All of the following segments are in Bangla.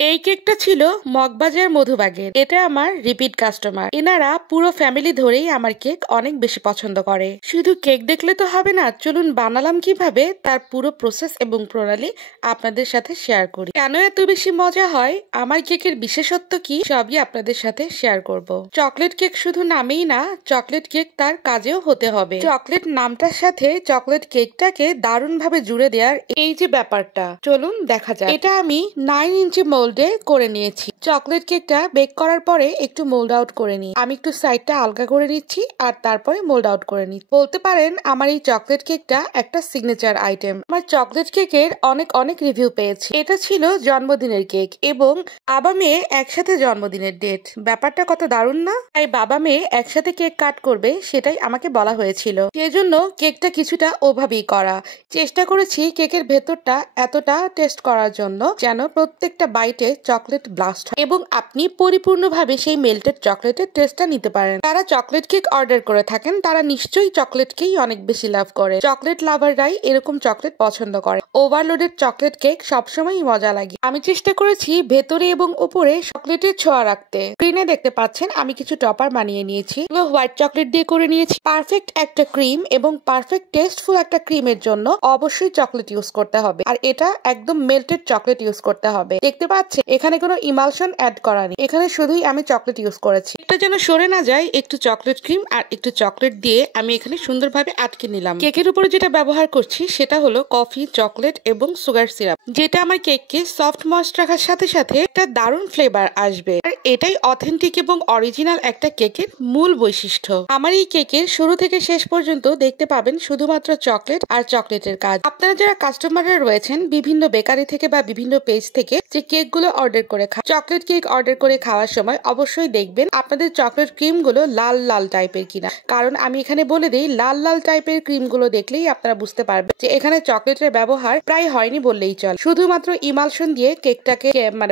এই কেকটা ছিল মগবাজার মধুবাগের। এটা আমার রিপিট কাস্টমার। এনারা পুরো ফ্যামিলি ধরেই আমার কেক অনেক বেশি পছন্দ করে। শুধু কেক দেখলে তো হবে না, চলুন বানালাম কিভাবে তার পুরো প্রসেস এবং প্রণালী আপনাদের সাথে শেয়ার করি। কেন এত বেশি মজা হয়, আমার কেকের বিশেষত্ব কি, সবই আপনাদের সাথে শেয়ার করব। চকলেট কেক শুধু নামেই না, চকলেট কেক তার কাজেও হতে হবে। চকলেট নামটার সাথে চকলেট কেকটাকে দারুণভাবে জুড়ে দেওয়ার এই যে ব্যাপারটা, চলুন দেখা যায়। এটা আমি 9 ইঞ্চি মোল্ডে করে নিয়েছি। চকলেট কেকটা বেক করার পরে একটু মোল্ড আউট করে নিই। আমি একটু সাইডটা আলগা করে নিচ্ছি আর তারপরে মোল্ড আউট করে নিচ্ছি। বলতে পারেন আমার এই চকলেট কেকটা একটা সিগনেচার আইটেম। আমার চকলেট কেকের অনেক অনেক রিভিউ পেয়েছি। এটা ছিল জন্মদিনের কেক এবং বাবা মেয়ে একসাথে জন্মদিনের ডেট। ব্যাপারটা কত দারুণ না? তাই বাবা মেয়ে একসাথে কেক কাট করবে সেটাই আমাকে বলা হয়েছিল। সেজন্য কেকটা কিছুটা ওভাবেই করা। চেষ্টা করেছি কেকের ভেতরটা এতটা টেস্ট করার জন্য যেন প্রত্যেকটা বাইটে চকলেট ব্লাস্ট হয় এবং আপনি পরিপূর্ণভাবে সেই মেল্টেড চকলেটের টেস্টটা নিতে পারেন। যারা চকলেট কেক অর্ডার করে থাকেন তারা নিশ্চয়ই চকলেটকেই অনেক বেশি লাভ করে। চকলেট লাভাররাই এরকম চকলেট পছন্দ করে। ওভারলোডেড চকলেট কেক সবসময়ই মজা লাগে। আমি চেষ্টা করেছি ভেতরে এবং উপরে চকলেটের ছোঁয়া রাখতে। স্ক্রিনে দেখতে পাচ্ছেন আমি কিছু টপার বানিয়ে নিয়েছি। হোয়াইট চকলেট দিয়ে করে নিয়েছি। পারফেক্ট একটা ক্রিম এবং পারফেক্ট টেস্টফুল একটা ক্রিমের জন্য অবশ্যই চকলেট ইউজ করতে হবে, আর এটা একদম মেল্টেড চকলেট ইউজ করতে হবে। দেখতে পাচ্ছেন এখানে কোনো ইমালশন অ্যাড করা নেই, এখানে শুধুই আমি চকলেট ইউজ করেছি। এটা যেন সরে না যায়, একটু চকলেট ক্রিম আর একটু চকলেট দিয়ে আমি এখানে সুন্দরভাবে আটকে নিলাম। কেকের উপরে যেটা ব্যবহার করছি সেটা হলো কফি, চকলেট এবং সুগার সিরাপ, যেটা আমার কেককে সফট ময়েস্ট রাখার সাথে সাথে একটা দারুণ ফ্লেভার আসবে। আর এটাই অথেন্টিক এবং অরিজিনাল একটা কেকের মূল বৈশিষ্ট্য। আমার এই কেকের শুরু থেকে শেষ পর্যন্ত দেখতে পাবেন শুধুমাত্র চকলেট আর চকলেটের কাজ। আপনারা যারা কাস্টমাররা রয়েছেন বিভিন্ন বেকারি থেকে বা বিভিন্ন পেজ থেকে যে কেক গুলো অর্ডার করে চকলেট কেক অর্ডার করে খাওয়ার সময় অবশ্যই দেখবেন আপনাদের চকলেট ক্রিম গুলো লাল লাল টাইপের কিনা। কারণ আমি এখানে বলে দিই, লাল লাল টাইপের ক্রিম গুলো দেখলেই আপনারা বুঝতে পারবেন যে এখানে চকলেটের ব্যবহার প্রায় হয়নি বললেই চলে। শুধুমাত্র ইমালশন দিয়ে কেকটাকে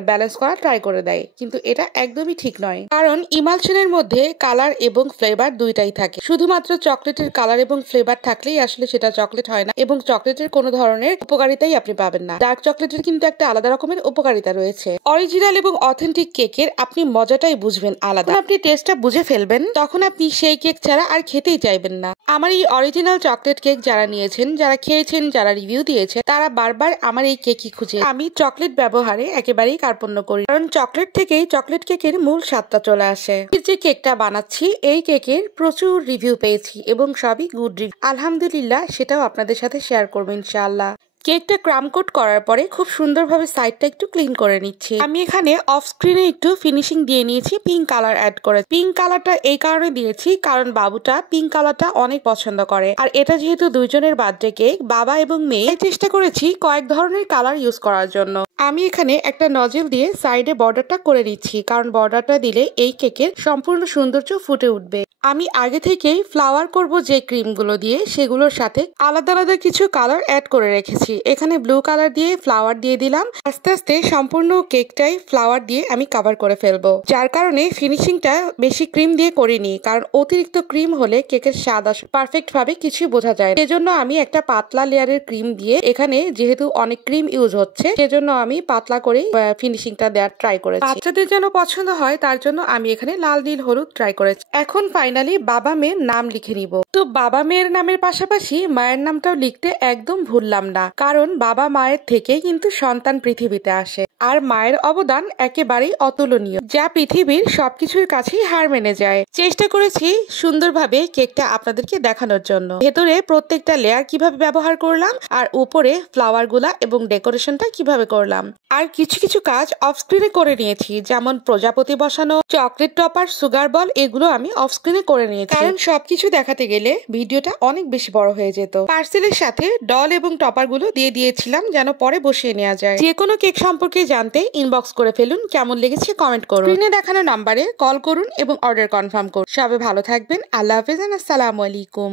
ব্যালেন্স করা ট্রাই করে দেয়, কিন্তু এটা একদমই ঠিক নয়। কারণ ইমালশনের মধ্যে কালার এবং ফ্লেভার দুইটাই থাকে। শুধুমাত্র চকলেটের কালার এবং ফ্লেভার থাকলেই আসলে সেটা চকলেট হয় না এবং চকলেটের কোনো ধরনের উপকারিতাই আপনি পাবেন না। ডার্ক চকলেটের কিন্তু একটা আলাদা রকমের উপকারিতা রয়েছে। অরিজিনাল এবং অথেন্টিক কেকের আপনি মজাটাই বুঝবেন আলাদা। আপনি টেস্টটা বুঝে ফেলবেন, তখন আপনি সেই কেক ছাড়া আর খেতেই চাইবেন না। আমার এই অরিজিনাল চকলেট কেক যারা নিয়েছেন, যারা খেয়েছেন, যারা রিভিউ দিয়েছে, তারা বারবার আমার এই কেকই খুঁজে। আমি চকলেট ব্যবহারে একেবারেই কার্পণ্য করি, কারণ চকলেট থেকেই চকলেট কেকের মূল স্বাদটা চলে আসে। যে কেকটা বানাচ্ছি এই কেকের প্রচুর রিভিউ পেয়েছি এবং সবই গুড রিভিউ। আলহামদুলিল্লাহ, সেটাও আপনাদের সাথে শেয়ার করবো ইনশাআল্লাহ। কেকটা ক্রাম কোট করার পরে খুব সুন্দরভাবে সাইডটা একটু ক্লিন করে নিচ্ছি। আমি এখানে অফ স্ক্রিনে একটু ফিনিশিং দিয়ে নিয়েছি, পিঙ্ক কালার অ্যাড করে। পিঙ্ক কালারটা এই কারণে দিয়েছি কারণ বাবুটা পিঙ্ক কালারটা অনেক পছন্দ করে, আর এটা যেহেতু দুইজনের বার্থডে কেক, বাবা এবং মেয়ে, চেষ্টা করেছি কয়েক ধরনের কালার ইউজ করার জন্য। আমি এখানে একটা নজল দিয়ে সাইডে বর্ডারটা করে নিচ্ছি, কারণ বর্ডারটা দিলে এই কেকের সম্পূর্ণ সৌন্দর্য ফুটে উঠবে। আমি আগে থেকেই ফ্লাওয়ার করব যে ক্রিমগুলো দিয়ে, সেগুলোর সাথে আলাদা আলাদা কিছু কালার অ্যাড করে রেখেছি। এখানে ব্লু কালার দিয়ে ফ্লাওয়ার দিয়ে দিলাম। আস্তে আস্তে সম্পূর্ণ কেকটাই ফ্লাওয়ার দিয়ে আমি কভার করে ফেলবো, যার কারণে ফিনিশিংটা বেশি ক্রিম দিয়ে করিনি, কারণ অতিরিক্ত ক্রিম হলে কেকের স্বাদ পারফেক্ট ভাবে কিছু বোঝা যায়। সেজন্য আমি একটা পাতলা লেয়ারের ক্রিম দিয়ে, এখানে যেহেতু অনেক ক্রিম ইউজ হচ্ছে সেজন্য আমি পাতলা করে ফিনিশিংটা দেওয়ার ট্রাই করেছি। বাচ্চাদের যেন পছন্দ হয় তার জন্য আমি এখানে লাল নীল হলুদ ট্রাই করেছি। এখন ফাইনালি বাবা মেয়ের নাম লিখে নিব। তো বাবা মেয়ের নামের পাশাপাশি মায়ের নামটাও লিখতে একদম ভুললাম না, কারণ বাবা মায়ের থেকে কিন্তু সন্তান পৃথিবীতে আসে, আর মায়ের অবদান একেবারেই অতুলনীয়, যা পৃথিবীর সবকিছুর কাছেই হার মেনে যায়। চেষ্টা করেছি সুন্দরভাবে কেকটা আপনাদেরকে দেখানোর জন্য। ভেতরে প্রত্যেকটা লেয়ার কিভাবে ব্যবহার করলাম আর উপরে ফ্লাওয়ার গুলা এবং ডেকোরেশনটা কিভাবে করলাম। আর কিছু কিছু কাজ অফ স্ক্রিনে করে নিয়েছি, যেমন প্রজাপতি বসানো, চকলেট টপার, সুগার বল, এগুলো আমি অফ স্ক্রিনে করে নিয়েছি, কারণ সবকিছু দেখাতে গেলে ভিডিওটা অনেক বেশি বড় হয়ে যেত। পার্সেলের সাথে ডল এবং টপার গুলো দিয়ে দিয়েছিলাম যেন পরে বসিয়ে নেওয়া যায়। যে কোনো কেক সম্পর্কে জানতে ইনবক্স করে ফেলুন, কেমন লেগেছে কমেন্ট করুন। স্ক্রিনে দেখানো নাম্বারে কল করুন এবং অর্ডার কনফার্ম করুন। সবাই ভালো থাকবেন। আল্লাহ হাফেজ, আসসালামু আলাইকুম।